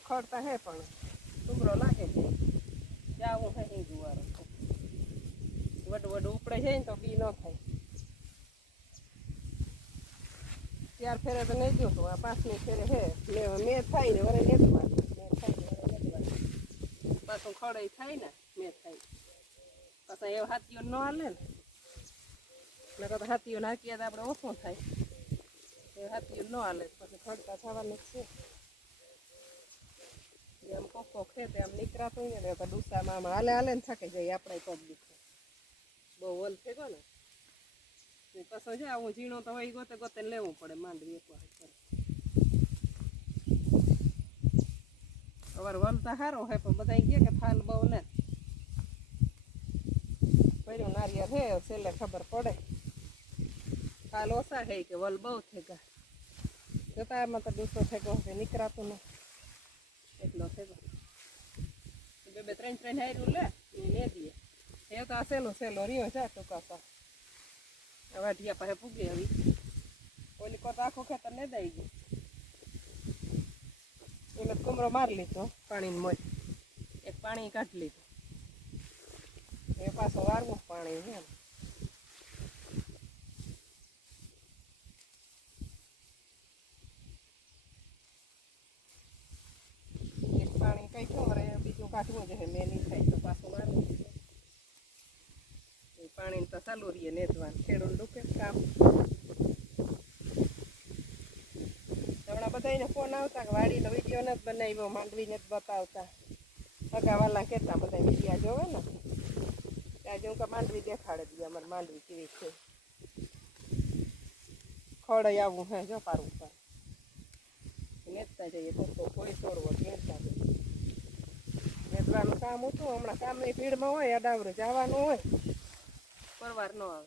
ખડતા હે પણ ડુંગરો લાગે છે જાવું હે એ જુવારો વડ ઉપડે છે ને તો બી ન થાય ત્યાર ફેરે તો નહીં જોતું આ 5મી ફેરે હે મેં થાય ને વરે લેતું પાછું ખડે થાય ને મેં થાય પાછા એવું હાથીઓ ન હાલે ને નકર તો હાથીઓ નાખીએ તો આપણે ઓછું થાય એ હાથીઓ ન હાલે પછી ખડતા થવાનું છે એમ કોકો ખેતે આમ નીકળાતું હોય ને તો ડુસામાં આમ હાલે હાલે ને થાકી જાય આપણે પગ દુખે બહુ વલ છે ને પાછો છે આવું ઝીણો તો હોય ગોતે ગોતે લેવું પડે માંડવી એકવાર અમારે વલતા સારો હોય પણ બધા ગયા કે ફાલ બહુ ને પડ્યું નારિયેળ હે છેલ્લે ખબર પડે ફાલ ઓછા હે કે વલ બહુ થઈ ગયા જતા એમાં તો ડૂસો થઈ ગયો છે નીકળાતું ને એટલો થઈ ગયો બે 3 હાર્યું લે ને દઈએ એ તો આ સહેલો રહ્યો છે ટૂંકા વાઢિયા પાસે પૂગી આવી ઓલી કોટ આખું ખેતર ને દઈ ગયું એટલે કુમરો મારી લીધો પાણીની મોજ એક પાણી કાઢી લીધું એ પાછું વારવું પાણી છે એક પાણી કઈ ખબર બીજું કાઢવું છે મેં નહીં થાય તો પાછું વારવું પાણી તો ચાલુ રહીએ નેતવાનું ખેડૂત ડૂકે કામ હમણાં બધાને ફોન આવતા કે વાડીનો વિડીયો નથી બનાવ્યો માંડવી નથી બતાવતા અગાવાલા કહેતા બધા વિડીયા જોવે ને ત્યાં જેવું કે માંડવી દેખાડે દઈએ અમારે માંડવી કેવી છે ખડે આવવું હે જો પારવું પર નેતતા જઈએ તો થોડી છોડવો નેતતા જઈએ નેતવાનું કામ હતું હમણાં કામની ભીડમાં હોય અડાવરું જવાનું હોય પરવાર ન આવે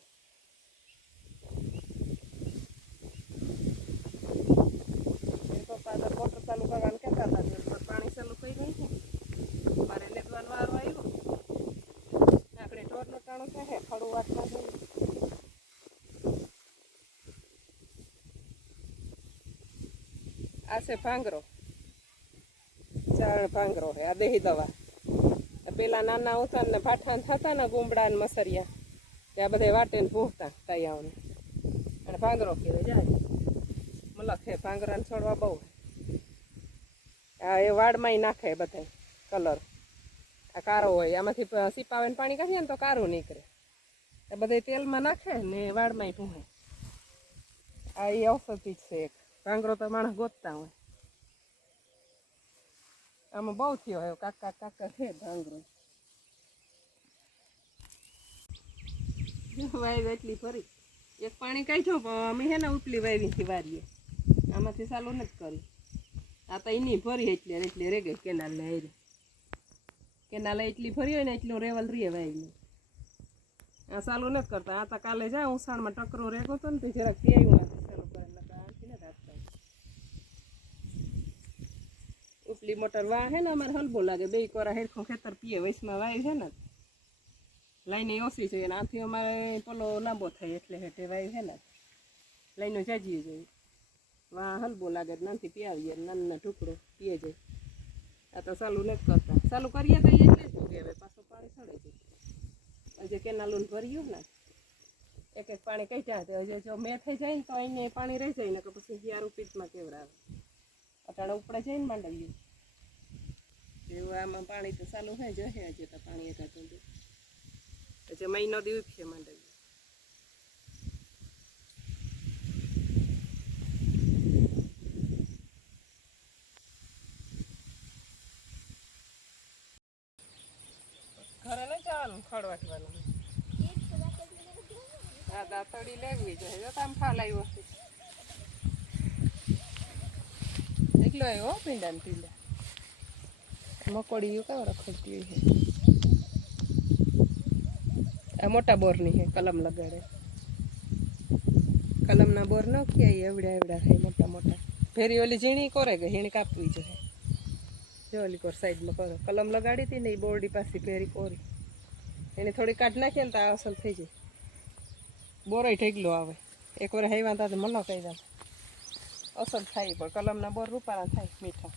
પપ્પા મોટર ચાલુ કરવાનું કહેતા હતા પાણી ચાલુ કરી નહીં મારે લેવાનું વારો આવ્યો આપણે ઢોરનો ટાણો છે ખડું વાટમાં જોઈએ આ છે ભાંગરો ચારણ ભાંગરો હે આ દેહી દવા પેલા નાના ઉતાર ને ભાઠાન થતા ને ગુમડા ને મસરિયા ત્યાં બધા વાટે ને ભૂખતા તૈયાઓને અને ભાંગરો કહેવાય જાય મલક હે ભાંગરાને છોડવા બહુ આ એ વાડમાંય નાખે બધા કલર આ કારો હોય આમાંથી સીપાવે ને પાણી કાઢીએ ને તો કારું નીકળે એ બધા તેલમાં નાખે ને વાડમાંય ભૂહે આ એ ઔષધિ જ છે એક ભાંગરો તો માણસ ગોતતા હોય આમાં બહુ થયો હોય કાકા છે ભાંગરો વાવી એટલી ફરી એક પાણી કાઢ્યો પણ અમે હે ને ઉપલી વાવીથી વારીએ આમાંથી ચાલુ નથી કરી આ તો એની ભરી એટલે રે ગઈ કેનાલને હારી કેનાલે એટલી ભરી હોય ને એટલું રેવલ રીએ વાવીને આ ચાલુ નથી કરતા આ તો કાલે જાય ઉસાણમાં ટકરો રેગો હતો ને તો જરાક પીવ્યું ચાલુ કરે આથી ને રાખતા ઉપલી મોટર વાહ હે ને અમારે હલબો લાગે બે કોરા હેરખું ખેતર પીએ વૈશમાં વાવી છે ને લાઈને ઓછી જોઈએ ને આથી અમારે પેલો લાંબો થાય એટલે હેઠે વાવી છે ને લાઈનો જાજીએ જોઈએ વાહ હલબો લાગે નાનથી પીઆવીએ નાના ટુકડો પીએ જાય આ તો ચાલુ નથી કરતા ચાલુ કરીએ તો એટલે જ ઉગે હવે પાછું પાણી ચડે છે હજી કેનાલું ભર્યું ને એક પાણી કઈ જાય હજી જો મેં થઈ જાય ને તો એને પાણી રહી જાય ને કે પછી હિયારું પીતમાં કેવડાવે અટાણે ઉપડે જાય ને માંડવ્યું એવું આમાં પાણી તો ચાલુ હોય જશે હજી તો પાણી એકાતું પછી મહિનો દિવસ છે માંડવ્યું ઘરે નહીં જવાનું ખડ વાટવાનું હા દાંતડી લેવી જોઈએ જો આમ ફાલ આવ્યો છે એકલો આવ્યો પીંડા ને પીંડા મકોડી કેવો રખડતી હોય છે આ મોટા બોરની છે કલમ લગાડે કલમના બોર ન ક્યાંય એવડા થાય મોટા મોટા ફેરી ઓલી ઝીણી કરે ગઈ ઝીણી કાપવી જોઈએ જો ઓલી કોર સાઈડમાં કરો કલમ લગાડી હતી ને એ બોરડી પાછી ફેરી કોરી એને થોડી કાઢ નાખીએ ને તો આ અસલ થઈ જાય બોરાય ઢેગલો આવે એક વાર હેવા તા મનો કહી દે અસલ થાય પણ કલમના બોર રૂપાળા થાય મીઠા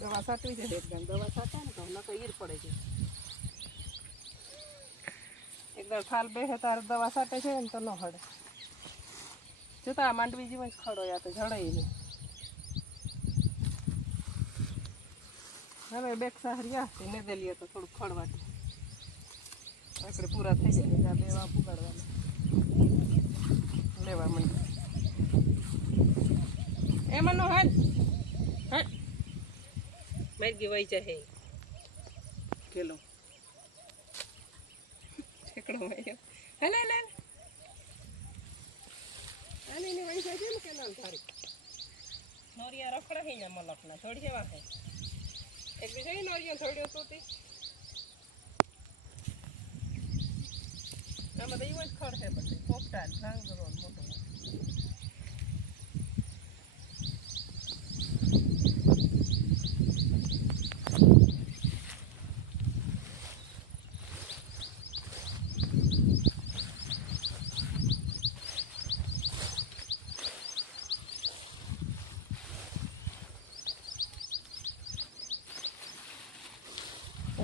દવા છાંટવી છે એકદમ દવા છાંટા ને તો નકર ઈર પડે છે એકદમ ફાલ બેસે તારે દવા છાંટે છે ને તો ન હડે જોતા માંડવી જીવન ખડો યા તો જડે નહીં હવે બેક સાહરિયા ને દેલીએ તો થોડું ખડવાટું આપણે પૂરા થઈ જાય બે વા પુગાડવાના લેવા માંડ્યા એમાં નો હાલ હાલ મેગી વહી જાય કેલો ઠેકડો માર્યો હાલ હાલ હાલ આની ને વહી જાય ને કેનાલ તારી નોરિયા રખડા હી ને મલકના થોડી જેવા હે એક બીજા નોરિયા થોડી તોતી આમાં તો એવું જ ખડ છે પછી પોપટા ભાંગરો મોટો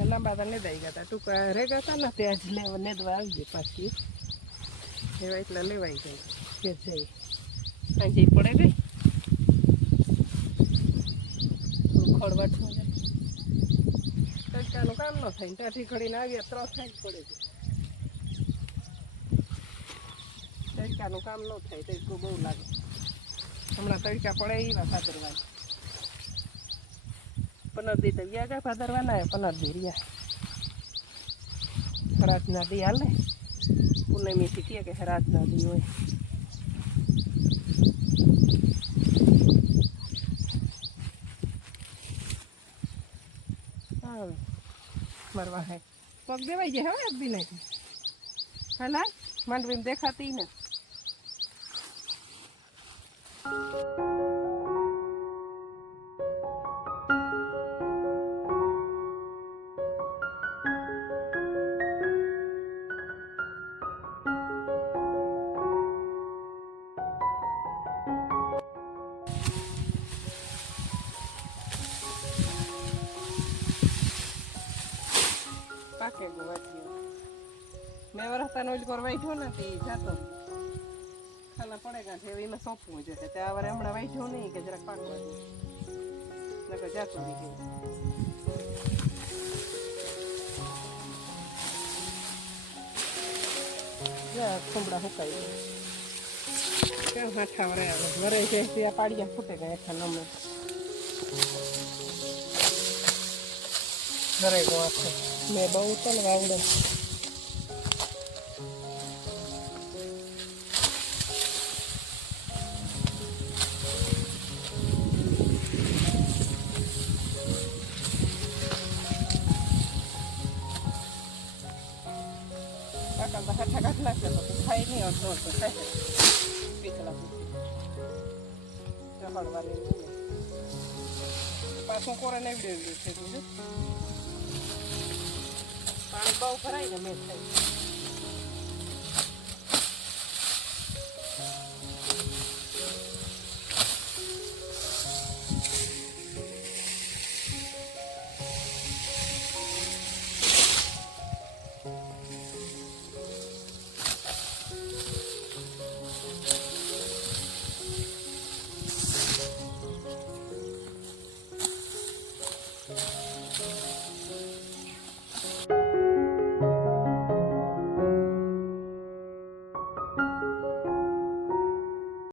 લાંબા હતા નેદાઈ ગયા હતા ટૂંકા રેગા હતા ને ત્યાં જ લેવા નેદવા આવી ગઈ પાછી લેવા એટલા લેવાઈ ગઈ કે જઈ સાંજે પડે ગઈ થોડું ખડવાટું જાય તડકાનું કામ ન થાય ને ત્યાંથી ખડીને આવ્યા ત્રણ થાય જ પડે છે તડકાનું કામ ન થાય તડકો બહુ લાગે હમણાં તડકા પડે એવા ભાદરવાય 15 દી તો વ્યાગા ભાદરવાના 15 દી રહ્યા હરાજના દી હાલે પૂનમીથી કહે કે હરાજના દી હોય હા મરવા હે પગ દેવાઈ જાય હવે એક દી નહીં હા માંડવીમાં દેખાતી ને પાકે ગોવાથી મેં વરસતાનો ઓઇલ પર વાઈઠો નથી જાતો ખાલા પડેગા છે એમાં સોંપવું જોઈએ ત્યાં વાર હમણાં વાઈઠો નહીં કે જરાક પાકવા દે નકર જાતો નહીં ગયું ખુંબડા સુકાઈ ગયા કેમ હાથા વરે છે ત્યાં પાડિયા ફૂટે ગયા એઠા નમે ઘરે ગોવા છે મેં બહુ તો ને વાવડે કાકા તો હાથા કાઢ નાખે તો ખાઈ નહીં અડધો અડધો ખાય પીતળા રખડવાની પાછું કોરાને એવડે છે બીજું પાણી બહુ ભરાય ને મેં થાય